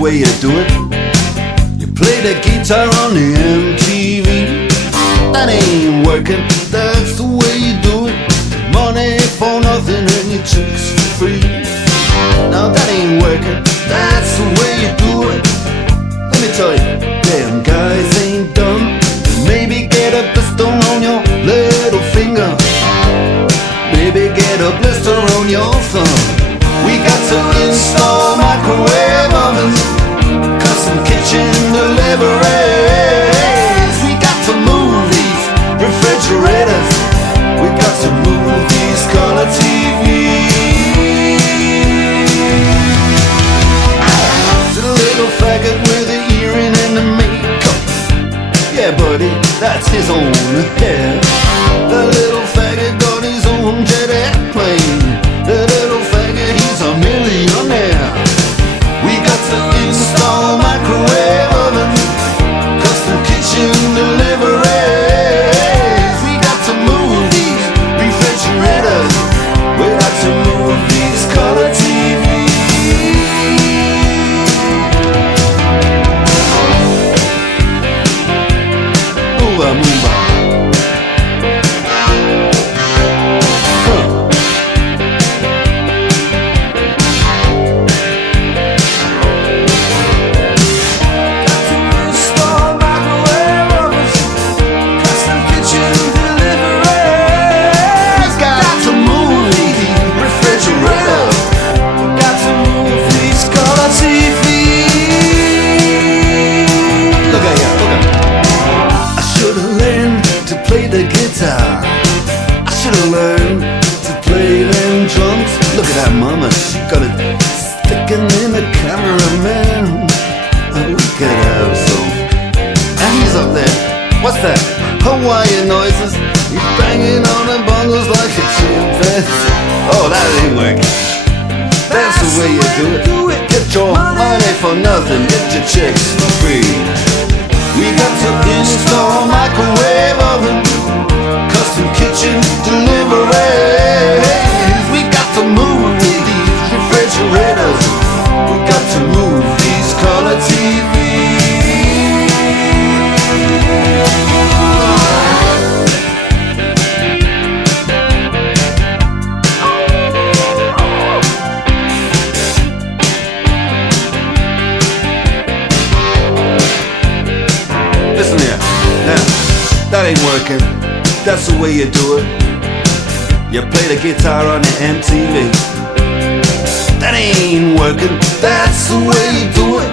way you do it. You play the guitar on the MTV. That ain't working, that's the way you do it. Money for nothing and your chicks for free. Now that ain't working, that's the way you do it. Let me tell you, damn guys ain't dumb. Maybe get a blister on your little finger. Maybe get a blister on your thumb. We got to install microwave ovens, custom kitchen deliveries. We got to move these refrigerators. We got to move these color TVs. The little faggot with the earring and the makeup. Yeah, buddy, that's his own hair. The little faggot got his own jet airplane. The little faggot, he's a millionaire. We got to install microwave oven, custom kitchen deliveries. We got to move these refrigerators. We got to move these color TVs. Move on, move on. I should've learned to play them drums. Look at that mama, she got it sticking in the cameraman. We could have some. And he's up there, what's that? Hawaiian noises. He's banging on the bongos like a chimpanzee. Oh, that ain't working. That's the way you do it. Get your money for nothing, get your chicks for free. We got to install microwave oven, custom kitchen deliveries. We got to move these refrigerators. We got to move these color TVs. Listen here, now, that ain't working. That's the way you do it. You play the guitar on the MTV. That ain't working. That's the way you do it.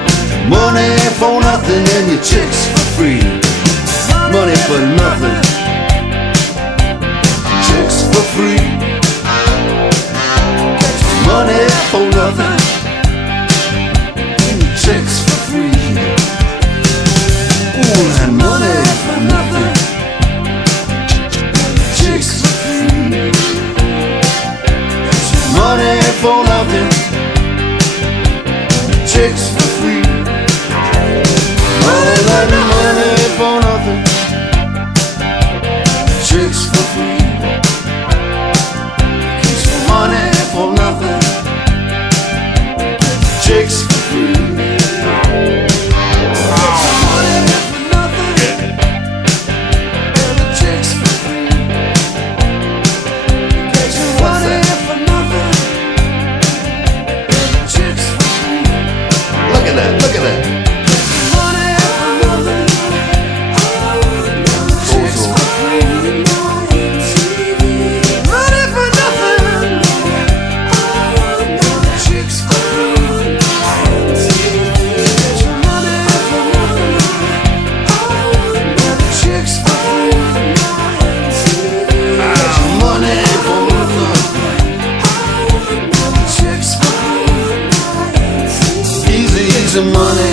Money for nothing and your chicks for free. Money for nothing, chicks for free. Money for nothing and your chicks for free. Ooh, and money for nothing, chicks for free. Money for nothing, chicks for free. Money for nothing, chicks for free. Money for nothing, chicks for free. Look at that. Money for nothing. Chicks for free. Money for nothing. Chicks for free. Money for nothing. Chicks for free. Money for nothing. Chicks for free. Easy money.